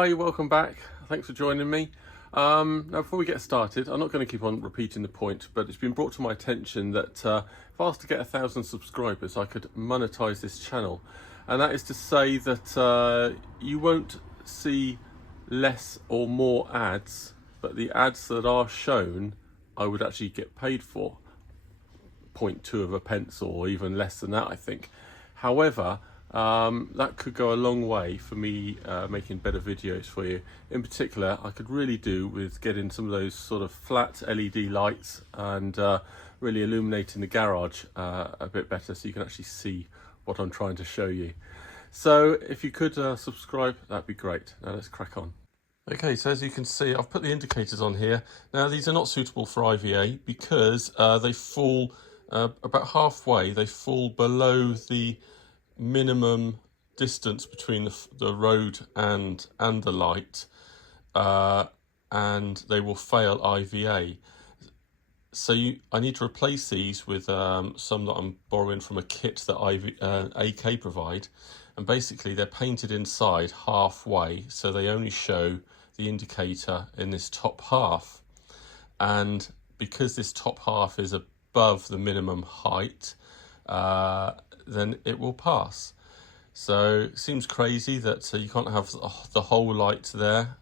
Hi, welcome back. Thanks for joining me. Now, before we get started, I'm not going to keep on repeating the point, but it's been brought to my attention that if I was to get 1,000 subscribers, I could monetize this channel. And that is to say that you won't see less or more ads, but the ads that are shown, I would actually get paid for. 0.2 of a pence or even less than that, I think. However, that could go a long way for me making better videos for you. In particular, I could really do with getting some of those sort of flat LED lights and really illuminating the garage a bit better so you can actually see what I'm trying to show you. So if you could subscribe, that'd be great. Now let's crack on. Okay, so as you can see, I've put the indicators on here. Now these are not suitable for IVA because they fall about halfway, they fall below the minimum distance between the road and the light, and they will fail IVA. So I need to replace these with some that I'm borrowing from a kit that AK provide, and basically they're painted inside halfway, so they only show the indicator in this top half, and because this top half is above the minimum height, then it will pass. So it seems crazy that you can't have the whole light there.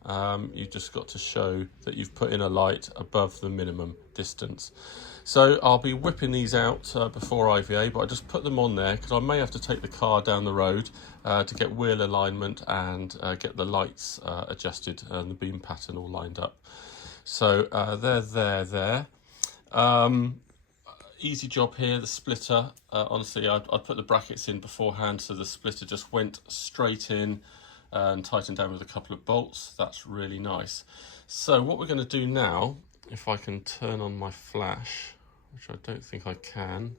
You've just got to show that you've put in a light above the minimum distance. So I'll be whipping these out before IVA, but I just put them on there because I may have to take the car down the road to get wheel alignment and get the lights adjusted and the beam pattern all lined up. So they're there. Easy job here, the splitter. Honestly, I'd put the brackets in beforehand so the splitter just went straight in and tightened down with a couple of bolts. That's really nice. So what we're going to do now, if I can turn on my flash, which I don't think I can,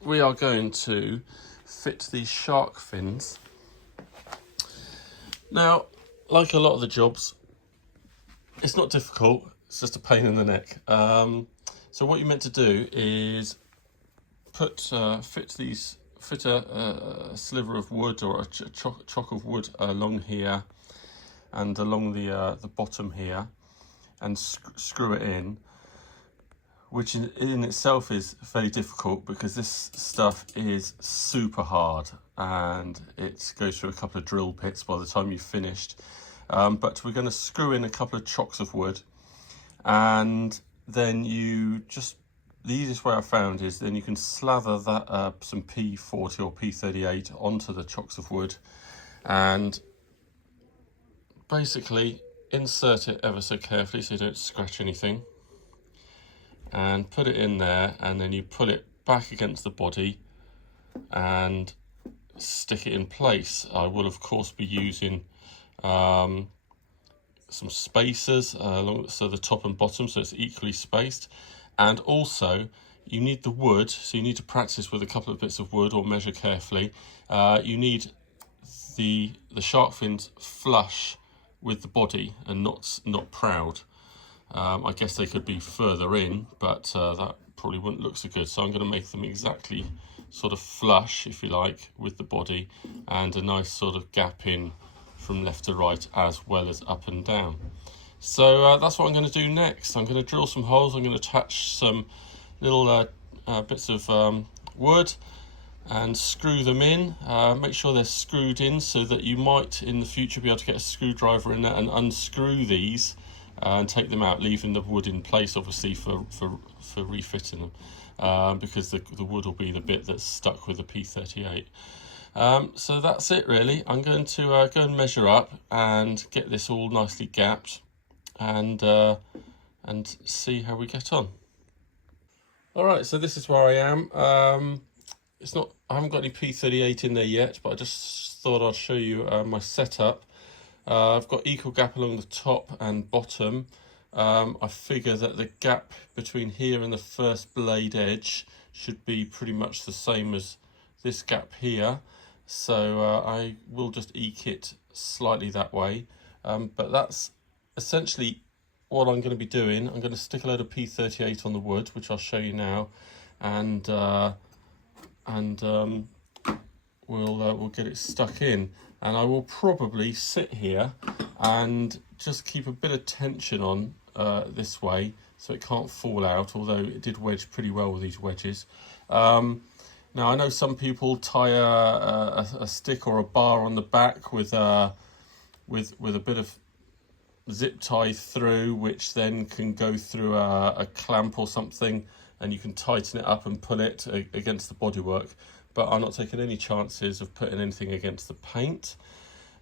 we are going to fit these shark fins. Now, like a lot of the jobs, it's not difficult, it's just a pain in the neck. So what you're meant to do is fit a sliver of wood or a chock of wood along here and along the bottom here, and screw it in, which in itself is fairly difficult because this stuff is super hard and it goes through a couple of drill bits by the time you've finished. But we're going to screw in a couple of chocks of wood, and then the easiest way I found is then you can slather that some P40 or P38 onto the chocks of wood and basically insert it ever so carefully so you don't scratch anything, and put it in there, and then you pull it back against the body and stick it in place. I will of course be using some spacers along, so the top and bottom, so it's equally spaced. And also you need the wood, so you need to practice with a couple of bits of wood or measure carefully. You need the shark fins flush with the body and not proud. I guess they could be further in, but that probably wouldn't look so good. So I'm going to make them exactly sort of flush, if you like, with the body, and a nice sort of gap in from left to right as well as up and down. So that's what I'm going to do next. I'm going to drill some holes. I'm going to attach some little bits of wood and screw them in. Make sure they're screwed in so that you might in the future be able to get a screwdriver in there and unscrew these and take them out, leaving the wood in place obviously for refitting them, because the wood will be the bit that's stuck with the P38. So that's it really. I'm going to go and measure up and get this all nicely gapped and see how we get on. Alright, so this is where I am. I haven't got any P38 in there yet, but I just thought I'd show you my setup. I've got equal gap along the top and bottom. I figure that the gap between here and the first blade edge should be pretty much the same as this gap here. So I will just eke it slightly that way, but that's essentially what I'm going to be doing. I'm going to stick a load of P38 on the wood, which I'll show you now, and we'll get it stuck in. And I will probably sit here and just keep a bit of tension on this way so it can't fall out, although it did wedge pretty well with these wedges. Now I know some people tie a stick or a bar on the back with a bit of zip tie through, which then can go through a clamp or something, and you can tighten it up and pull it against the bodywork. But I'm not taking any chances of putting anything against the paint.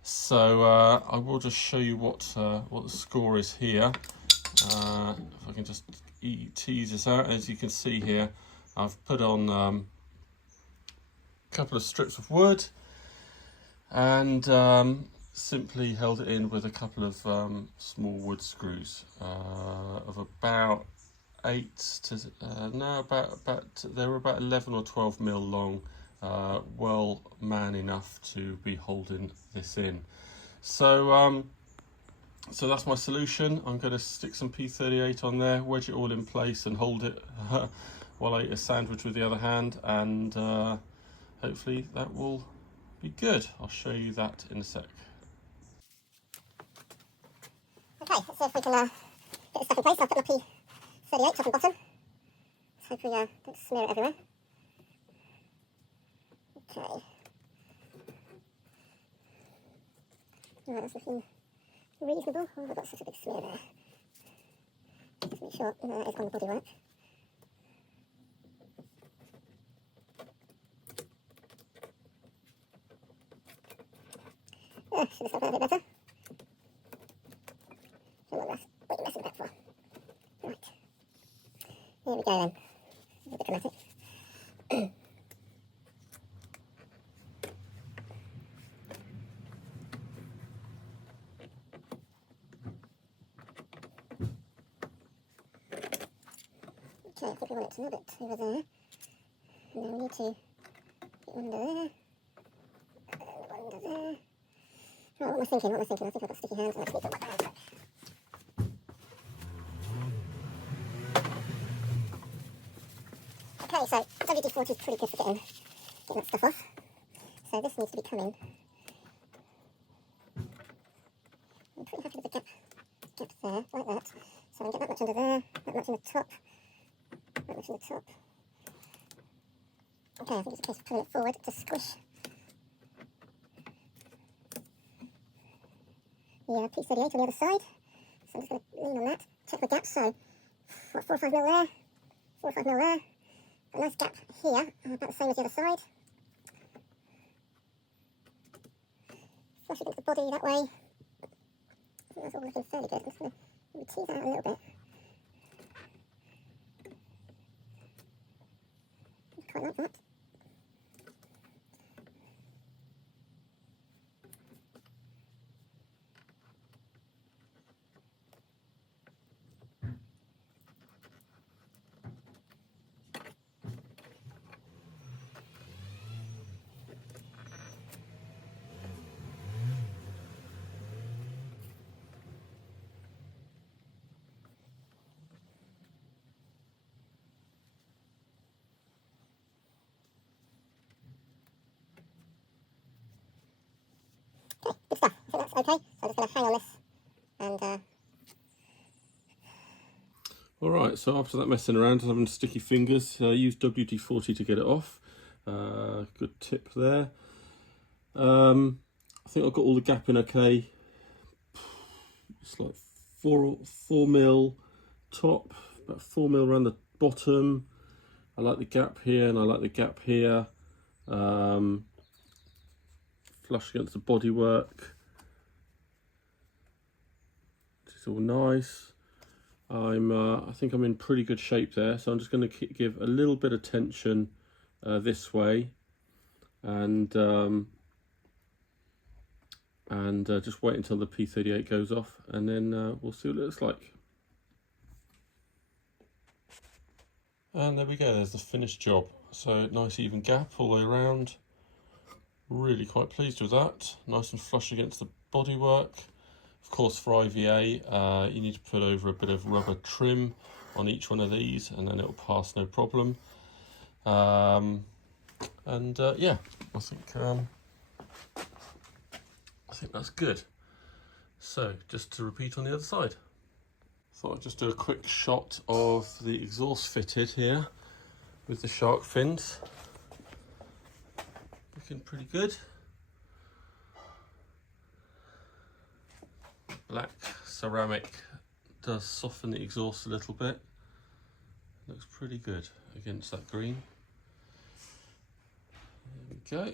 So I will just show you what the score is here. If I can just tease this out, as you can see here, I've put on a couple of strips of wood and simply held it in with a couple of small wood screws of about 8 to they were about 11 or 12 mil long, well man enough to be holding this in. So so that's my solution. I'm going to stick some P38 on there, wedge it all in place and hold it while I eat a sandwich with the other hand, and hopefully that will be good. I'll show you that in a sec. Okay, let's see if we can get this stuff in place. I'll put my P38 top and bottom. Let's hope we don't smear it everywhere. Okay. Right, that's looking reasonable. Oh, I've got such a big smear there. Just make sure that is on the bodywork. Should have stopped that a bit better. What are you messing about for? Right. Here we go then. A bit dramatic. Okay, I think we want it to a little bit over there. And then we need to get under there. And under there. Right, what am I thinking? I think I've got sticky hands and I just need to put my hands back. Okay, so WD-40 is pretty good for getting that stuff off. So this needs to be coming. I'm pretty happy with the gap there, like that. So I can get that much under there, that much in the top, that much in the top. Okay, I think it's a case of pulling it forward to squish the P38 on the other side. So I'm just going to lean on that, check the gap. So, what, 4 or 5 mil there, 4 or 5 mil there. A nice gap here, about the same as the other side. Flush against the body that way. I think that's all looking fairly good. I'm just going to tease out a little bit. I quite like that. Okay, good stuff. I think that's okay. So I'm just going to hang on this and... Alright, so after that messing around and having sticky fingers, use WD-40 to get it off. Good tip there. I think I've got all the gap in okay. It's like 4 mil top, about 4 mil around the bottom. I like the gap here and I like the gap here. Flush against the bodywork, which is all nice. I think I'm in pretty good shape there, so I'm just going to give a little bit of tension this way, and just wait until the P38 goes off, and then we'll see what it looks like. And there we go, there's the finished job. So nice even gap all the way around. Really quite pleased with that. Nice and flush against the bodywork. Of course, for IVA, you need to put over a bit of rubber trim on each one of these, and then it'll pass no problem. And yeah, I think that's good. So just to repeat on the other side. Thought I'd just do a quick shot of the exhaust fitted here with the shark fins. Looking pretty good. Black ceramic does soften the exhaust a little bit. Looks pretty good against that green. There we go.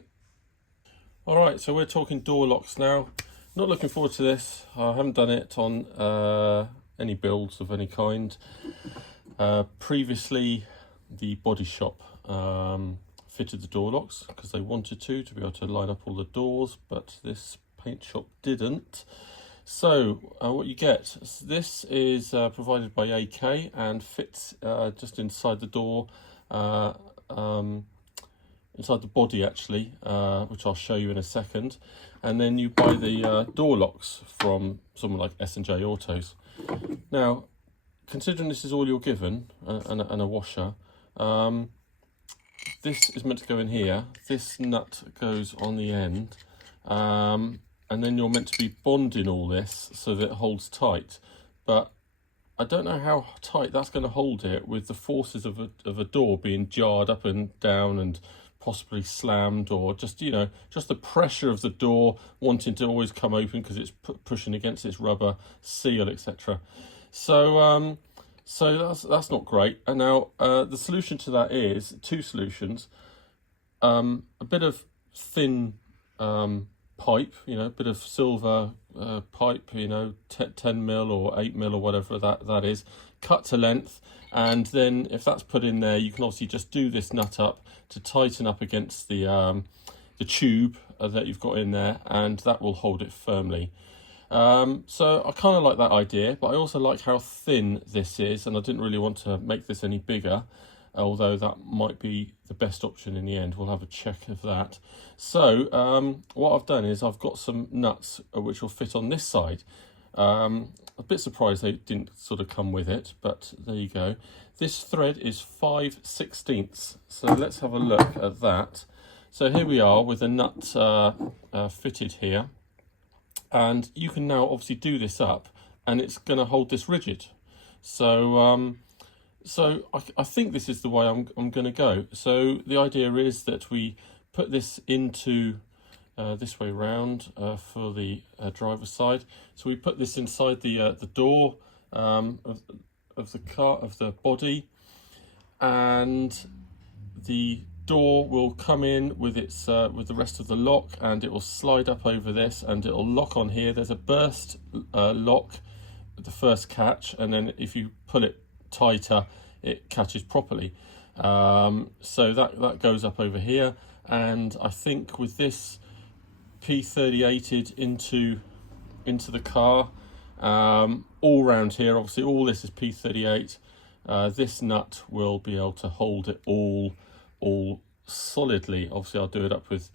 Alright, so we're talking door locks now. Not looking forward to this. I haven't done it on any builds of any kind. Previously, the body shop fitted the door locks because they wanted to be able to line up all the doors, but this paint shop didn't. So what you get, this is provided by AK and fits just inside the door, inside the body actually, which I'll show you in a second. And then you buy the door locks from someone like S&J Autos. Now, considering this is all you're given, and a washer, this is meant to go in here. This nut goes on the end, and then you're meant to be bonding all this so that it holds tight. But I don't know how tight that's going to hold it with the forces of a door being jarred up and down and possibly slammed, or just, you know, just the pressure of the door wanting to always come open because it's pushing against its rubber seal, etc. So that's not great. And now the solution to that is two solutions. A bit of thin pipe, you know, a bit of silver pipe, you know, 10mm or 8mm or whatever that is, cut to length. And then if that's put in there, you can obviously just do this nut up to tighten up against the tube that you've got in there, and that will hold it firmly. So I kind of like that idea, but I also like how thin this is, and I didn't really want to make this any bigger, although that might be the best option in the end. We'll have a check of that. So what I've done is I've got some nuts which will fit on this side. A bit surprised they didn't sort of come with it, but there you go. This thread is 5/16, so let's have a look at that. So here we are with a nut fitted here, and you can now obviously do this up, and it's going to hold this rigid. So I think this is the way I'm going to go. So the idea is that we put this into this way round for the driver's side. So we put this inside the door of the car, of the body, and the door will come in with its with the rest of the lock, and it will slide up over this, and it'll lock on here. There's a burst lock at the first catch, and then if you pull it tighter, it catches properly. So that goes up over here, and I think with this P38'd into the car, all round here, obviously all this is P38. This nut will be able to hold it all solidly. Obviously I'll do it up with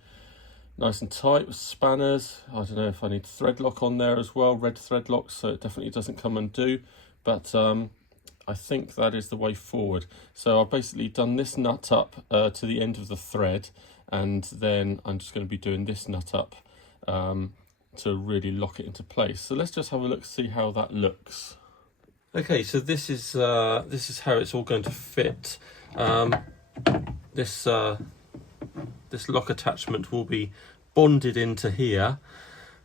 nice and tight with spanners. I don't know if I need thread lock on there as well, red thread lock, so it definitely doesn't come undone. But I think that is the way forward. So I've basically done this nut up to the end of the thread, and then I'm just going to be doing this nut up to really lock it into place. So let's just have a look, see how that looks. Okay, so this is how it's all going to fit. This lock attachment will be bonded into here,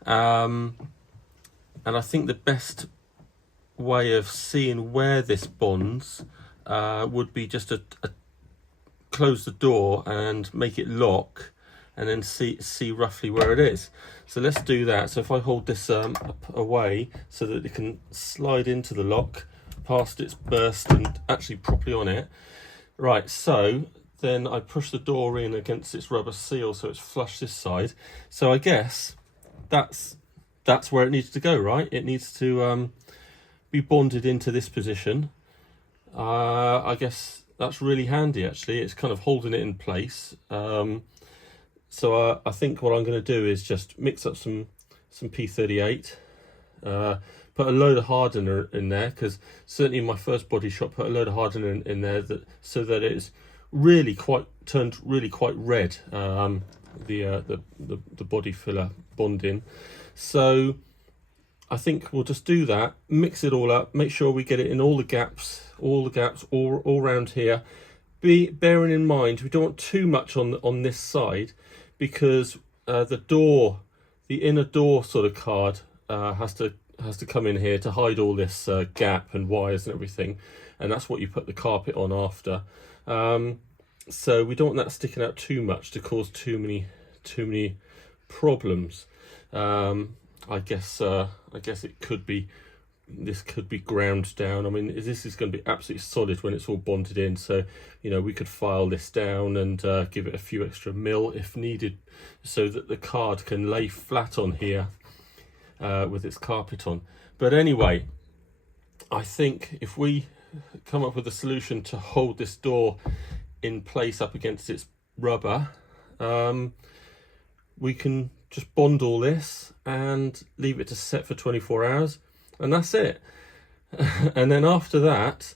and I think the best way of seeing where this bonds would be just to close the door and make it lock, and then see roughly where it is. So let's do that. So if I hold this up away so that it can slide into the lock past its burst and actually properly on it. Right, so then I push the door in against its rubber seal so it's flush this side. So I guess that's where it needs to go, right? It needs to be bonded into this position. I guess that's really handy actually. It's kind of holding it in place. So I think what I'm going to do is just mix up some P38, put a load of hardener in there, because certainly in my first body shop put a load of hardener in there so that it's turned really quite red. The body filler bonding. So I think we'll just do that, mix it all up, make sure we get it in all the gaps all around here. Bearing in mind we don't want too much on this side, because the inner door sort of card has to come in here to hide all this gap and wires and everything, and that's what you put the carpet on after. So we don't want that sticking out too much to cause too many problems. I guess this could be ground down. I mean, this is going to be absolutely solid when it's all bonded in, so you know, we could file this down and give it a few extra mil if needed, so that the card can lay flat on here with its carpet on. But anyway, I think if we come up with a solution to hold this door in place up against its rubber, we can just bond all this and leave it to set for 24 hours, and that's it. And then after that,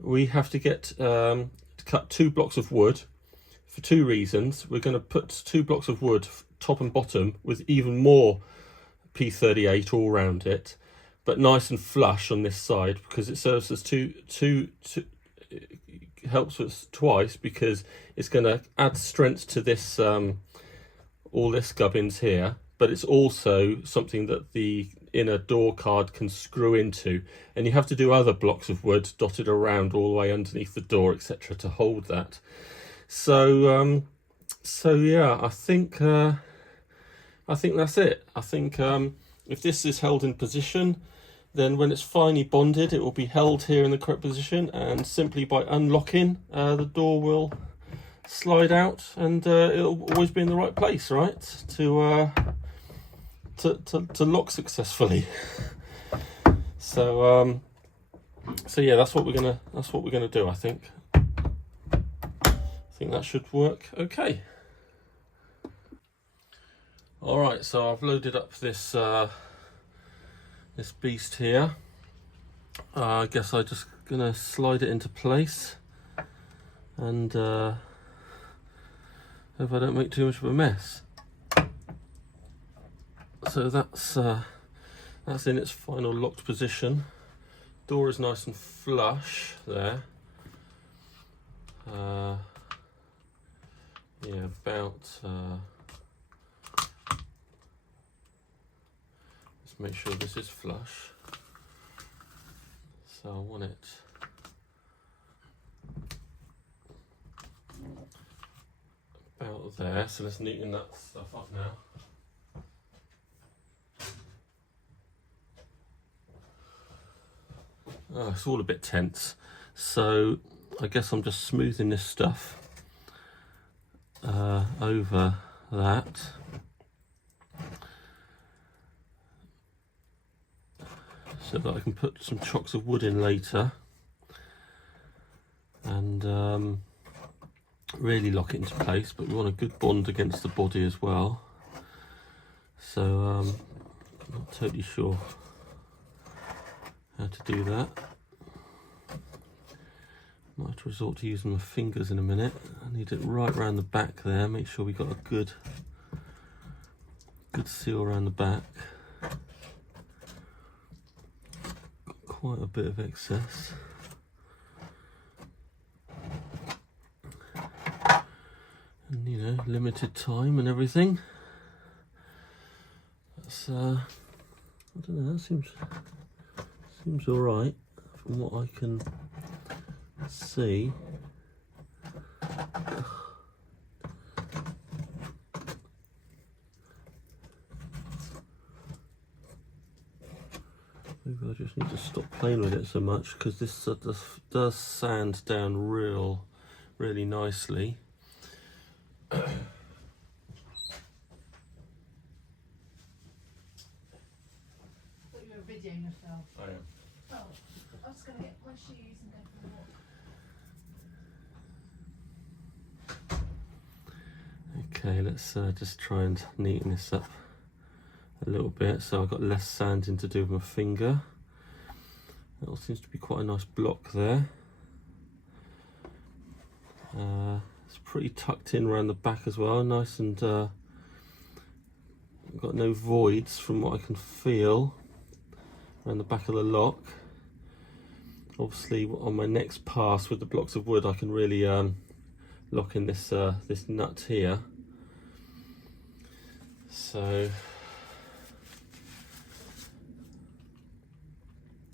we have to get to cut 2 blocks of wood for 2 reasons. We're going to put 2 blocks of wood, top and bottom, with even more P38 all around it, but nice and flush on this side, because it serves as helps us twice, because it's going to add strength to this all this gubbins here, but it's also something that the inner door card can screw into, and you have to do other blocks of wood dotted around all the way underneath the door, etc., to hold that. So yeah, I think that's it. I think if this is held in position, then when it's finally bonded, it will be held here in the correct position, and simply by unlocking, the door will slide out, and it'll always be in the right place, right, to lock successfully. So yeah, that's what we're gonna do. I think that should work okay. All right, so I've loaded up this this beast here. I guess I'm just gonna slide it into place, and hope I don't make too much of a mess. So that's in its final locked position. Door is nice and flush there. Yeah, about let's make sure this is flush. So I want it about there. So let's neaten that stuff up now. Oh, it's all a bit tense, so I guess I'm just smoothing this stuff over that. So that I can put some chocks of wood in later and really lock it into place, but we want a good bond against the body as well. So I'm not totally sure how to do that. Might have to resort to using my fingers in a minute. I need it right around the back there, make sure we got a good seal around the back. Got quite a bit of excess. And you know, limited time and everything. That's I don't know, that seems all right from what I can see. Maybe I just need to stop playing with it so much, because this does sand down really nicely. Videoing yourself. I am. Oh, I'm just going to get my shoes and go for a walk. Okay, let's just try and neaten this up a little bit. So I've got less sanding to do with my finger. That all seems to be quite a nice block there. It's pretty tucked in around the back as well, nice, and got no voids from what I can feel around the back of the lock. Obviously on my next pass with the blocks of wood I can really lock in this this nut here. So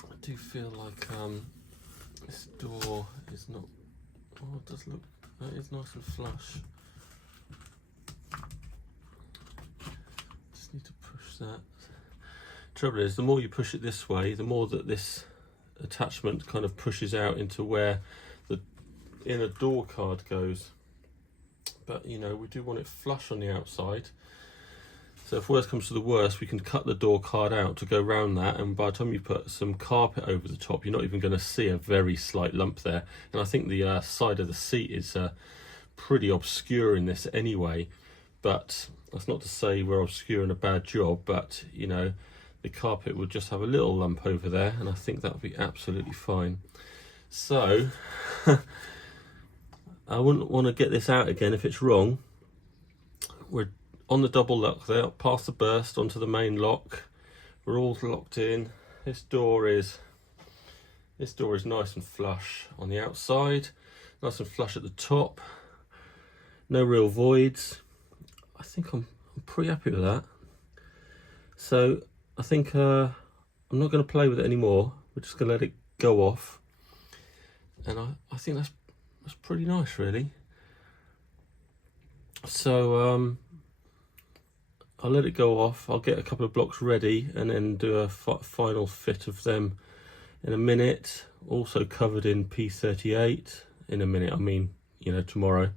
I do feel like this door is not, oh, it does look, that is nice and flush. Just need to push that. Trouble is, the more you push it this way, the more that this attachment kind of pushes out into where the inner door card goes. But you know, we do want it flush on the outside. So if worst comes to the worst, we can cut the door card out to go around that, and by the time you put some carpet over the top, you're not even going to see a very slight lump there. And I think the side of the seat is pretty obscure in this anyway, but that's not to say we're obscuring a bad job, but you know, the carpet would just have a little lump over there, and I think that would be absolutely fine. So I wouldn't want to get this out again if it's wrong. We're on the double lock there, past the burst onto the main lock. We're all locked in. This door is nice and flush on the outside, nice and flush at the top. No real voids. I think I'm pretty happy with that. So I think I'm not going to play with it anymore. We're just going to let it go off, and I think that's pretty nice, really. So I'll let it go off. I'll get a couple of blocks ready and then do a final fit of them in a minute. Also covered in P38 in a minute. I mean, you know, tomorrow.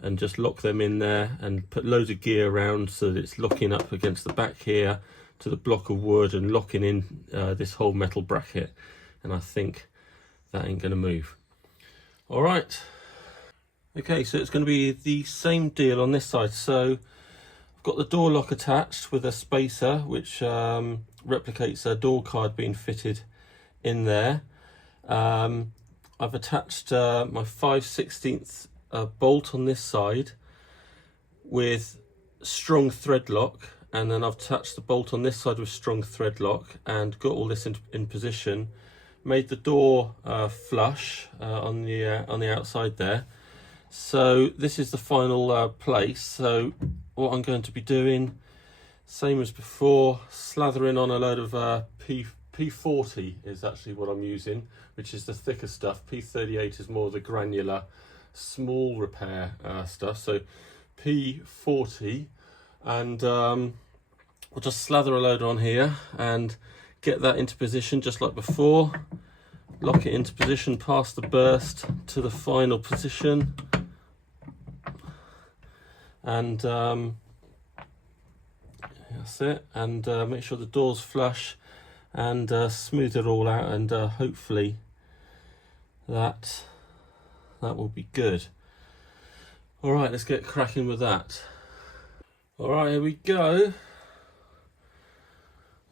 And just lock them in there and put loads of gear around so that it's locking up against the back here to the block of wood and locking in this whole metal bracket. And I think that ain't going to move. All right. Okay, so it's going to be the same deal on this side. So I've got the door lock attached with a spacer, which replicates a door card being fitted in there. I've attached my 5/16 bolt on this side with strong thread lock, and then I've attached the bolt on this side with strong thread lock and got all this in position. Made the door flush on the outside there. So this is the final place. So what I'm going to be doing, same as before, slathering on a load of P40 is actually what I'm using, which is the thicker stuff. P38 is more the granular, small repair stuff. So P40, and we'll just slather a load on here and get that into position just like before. Lock it into position past the burst to the final position, and that's it. And make sure the door's flush and smooth it all out, and hopefully that will be good. All right, let's get cracking with that. All right, here we go.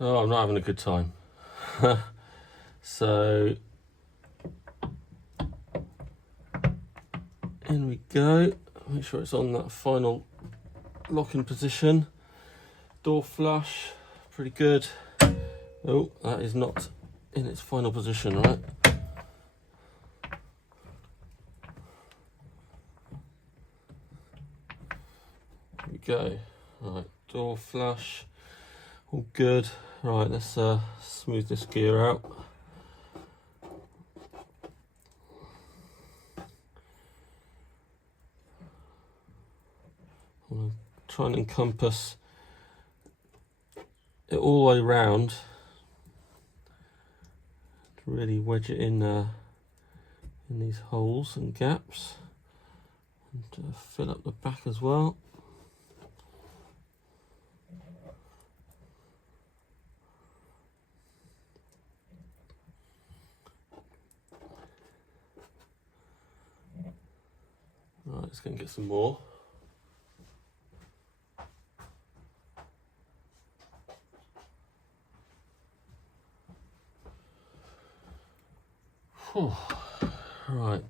Oh, I'm not having a good time. So in we go. Make sure it's on that final locking position. Door flush, pretty good. Oh, that is not in its final position, right? Here we go. Right, door flush, all good. Right, let's smooth this gear out. I'm going to try and encompass it all the way round to really wedge it in these holes and gaps, and fill up the back as well. Right, let's go and get some more. Whew. Right,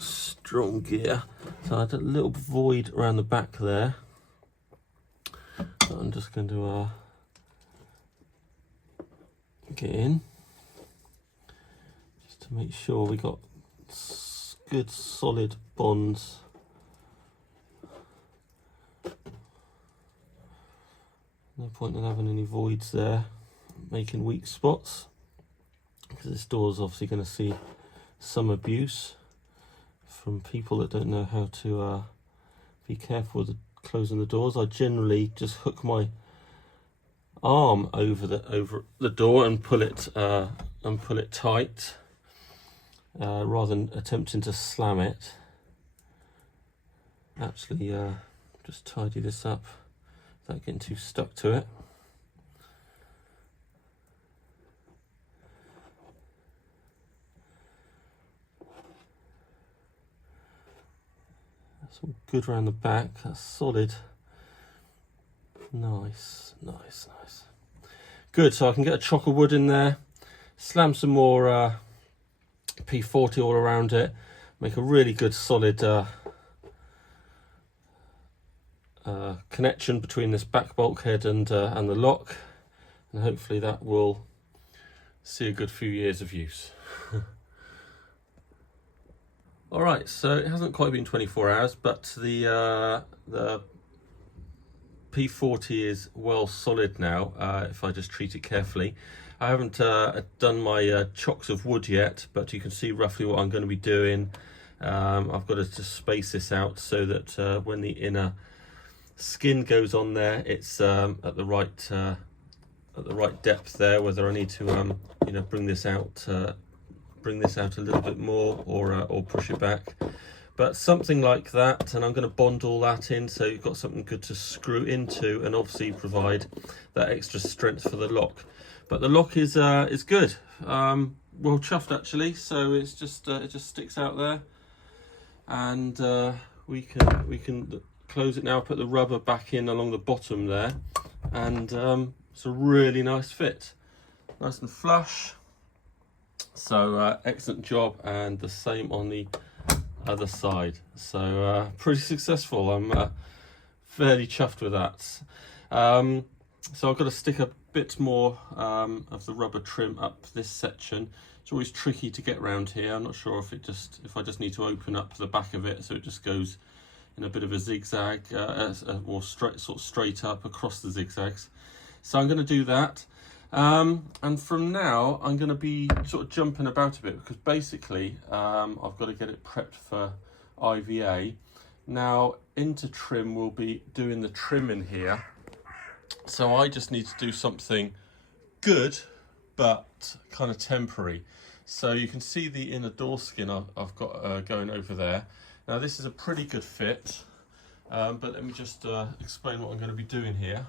strong gear. So I had a little void around the back there. So I'm just going to get in, just to make sure we got good solid bonds. No point in having any voids there, making weak spots, because this door is obviously going to see some abuse from people that don't know how to be careful with closing the doors. I generally just hook my arm over the door and pull it tight, rather than attempting to slam it. Actually, just tidy this up without getting too stuck to it. That's all good around the back. That's solid. Nice. Good, so I can get a chock of wood in there, slam some more P40 all around it, make a really good solid connection between this back bulkhead and the lock, and hopefully that will see a good few years of use. All right, so it hasn't quite been 24 hours, but the P40 is well solid now, if I just treat it carefully. I haven't done my chocks of wood yet, but you can see roughly what I'm going to be doing. I've got to just space this out so that when the inner skin goes on there, it's at the right depth there. Whether I need to bring this out a little bit more or push it back, but something like that. And I'm going to bond all that in so you've got something good to screw into, and obviously provide that extra strength for the lock. But the lock is good, well chuffed actually. So it's just it just sticks out there, and we can close it now. Put the rubber back in along the bottom there, and it's a really nice fit, nice and flush. So excellent job, and the same on the other side. So pretty successful. I'm fairly chuffed with that. So I've got to stick a bit more of the rubber trim up this section. It's always tricky to get around here. I'm not sure if I just need to open up the back of it so it just goes in a bit of a zigzag, or straight up across the zigzags. So I'm going to do that. And from now I'm going to be sort of jumping about a bit, because basically I've got to get it prepped for IVA. Now into trim, we'll be doing the trim in here, so I just need to do something good but kind of temporary. So you can see the inner door skin I've got going over there. Now this is a pretty good fit, but let me just explain what I'm going to be doing here.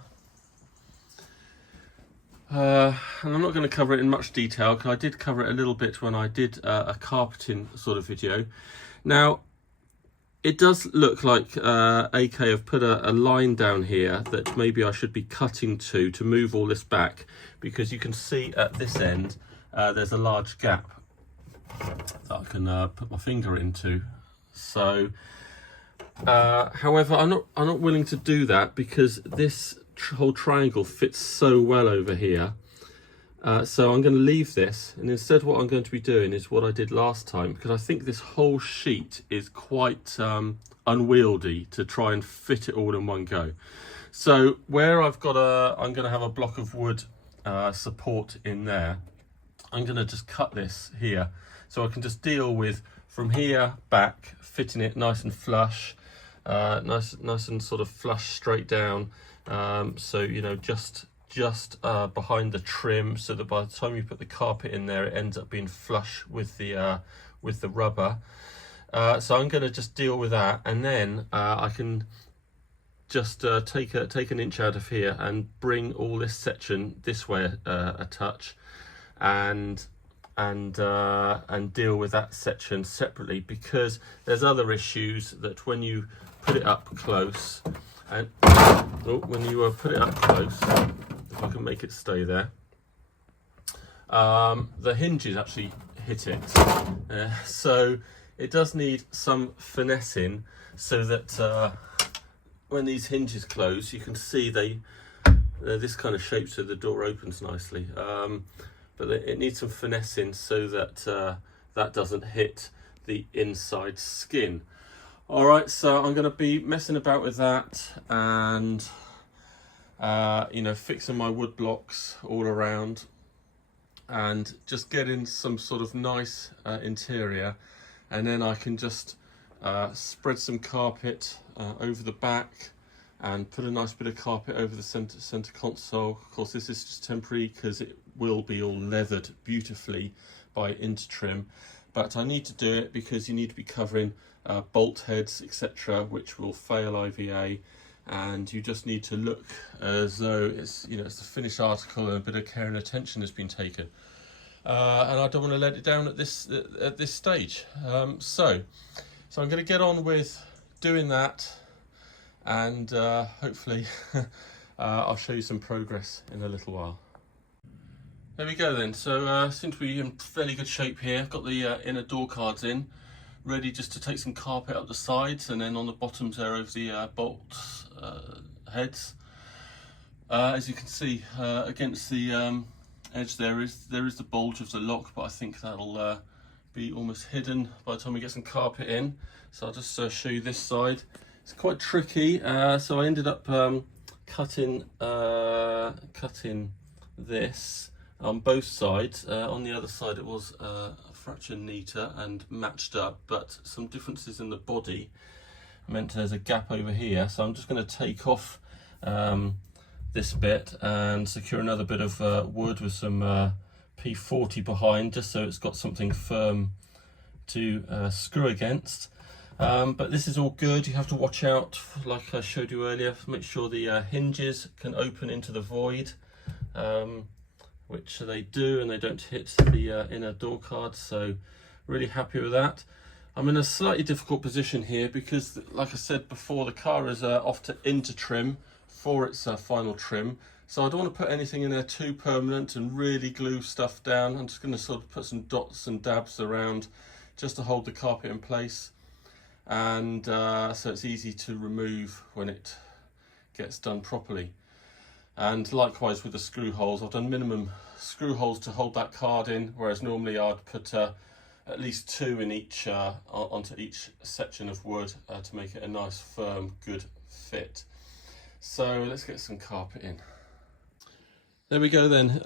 And I'm not going to cover it in much detail, because I did cover it a little bit when I did a carpeting sort of video. Now, it does look like AK have put a line down here that maybe I should be cutting to move all this back, because you can see at this end there's a large gap that I can put my finger into. So, however, I'm not willing to do that, because this whole triangle fits so well over here. So I'm going to leave this, and instead what I'm going to be doing is what I did last time, because I think this whole sheet is quite unwieldy to try and fit it all in one go. So where I'm going to have a block of wood support in there, I'm going to just cut this here, so I can just deal with from here back, fitting it nice and flush, nice and sort of flush straight down. So just behind the trim, so that by the time you put the carpet in there, it ends up being flush with the rubber. So I'm going to just deal with that, and then I can just take an inch out of here and bring all this section this way a touch, and deal with that section separately, because there's other issues that when you put it up close, and when you put it up close, if I can make it stay there, the hinges actually hit it. So it does need some finessing so that when these hinges close, you can see they're this kind of shape so the door opens nicely. But it needs some finessing so that that doesn't hit the inside skin. All right, so I'm going to be messing about with that and you know, fixing my wood blocks all around and just getting some sort of nice interior, and then I can just spread some carpet over the back and put a nice bit of carpet over the center console. Of course, this is just temporary because it will be all leathered beautifully by Intertrim, but I need to do it because you need to be covering bolt heads, etc., which will fail IVA, and you just need to look as though it's, you know, it's the finished article and a bit of care and attention has been taken. And I don't want to let it down at this stage. So I'm going to get on with doing that, and hopefully I'll show you some progress in a little while. There we go then. So seem to be in fairly good shape here. Got the inner door cards in, ready just to take some carpet up the sides, and then on the bottoms there over the bolts heads. As you can see against the edge there is the bulge of the lock, but I think that'll be almost hidden by the time we get some carpet in. So I'll just show you this side. It's quite tricky, so I ended up cutting this on both sides. On the other side it was a fraction neater and matched up, but some differences in the body meant there's a gap over here. So I'm just going to take off this bit and secure another bit of wood with some P40 behind, just so it's got something firm to screw against. But this is all good. You have to watch out, like I showed you earlier, make sure the hinges can open into the void, which they do, and they don't hit the inner door cards. So really happy with that. I'm in a slightly difficult position here because, like I said before, the car is off to Intertrim for its final trim. So I don't want to put anything in there too permanent and really glue stuff down. I'm just going to sort of put some dots and dabs around just to hold the carpet in place, and so it's easy to remove when it gets done properly. And likewise with the screw holes, I've done minimum screw holes to hold that card in, whereas normally I'd put at least 2 in each onto each section of wood to make it a nice firm good fit. So let's get some carpet in. There we go then.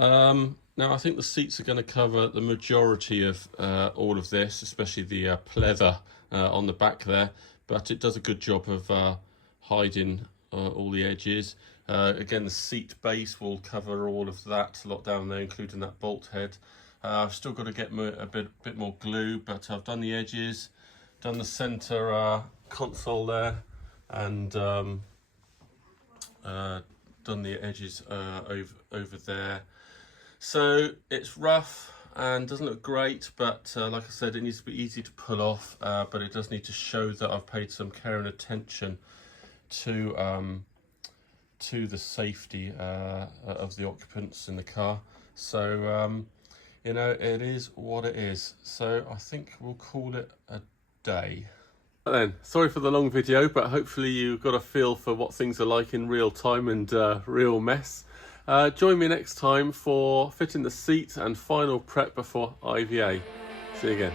Now I think the seats are going to cover the majority of all of this, especially the pleather on the back there, but it does a good job of hiding all the edges. Again, the seat base will cover all of that, a lot down there, including that bolt head. I've still got to get a bit more glue, but I've done the edges, done the center console there, and done the edges over there. So it's rough and doesn't look great, but like I said, it needs to be easy to pull off, but it does need to show that I've paid some care and attention to the safety of the occupants in the car. So you know, it is what it is. So I think we'll call it a day. Then, sorry for the long video, but hopefully you got a feel for what things are like in real time and real mess. Join me next time for fitting the seat and final prep before IVA. See you again.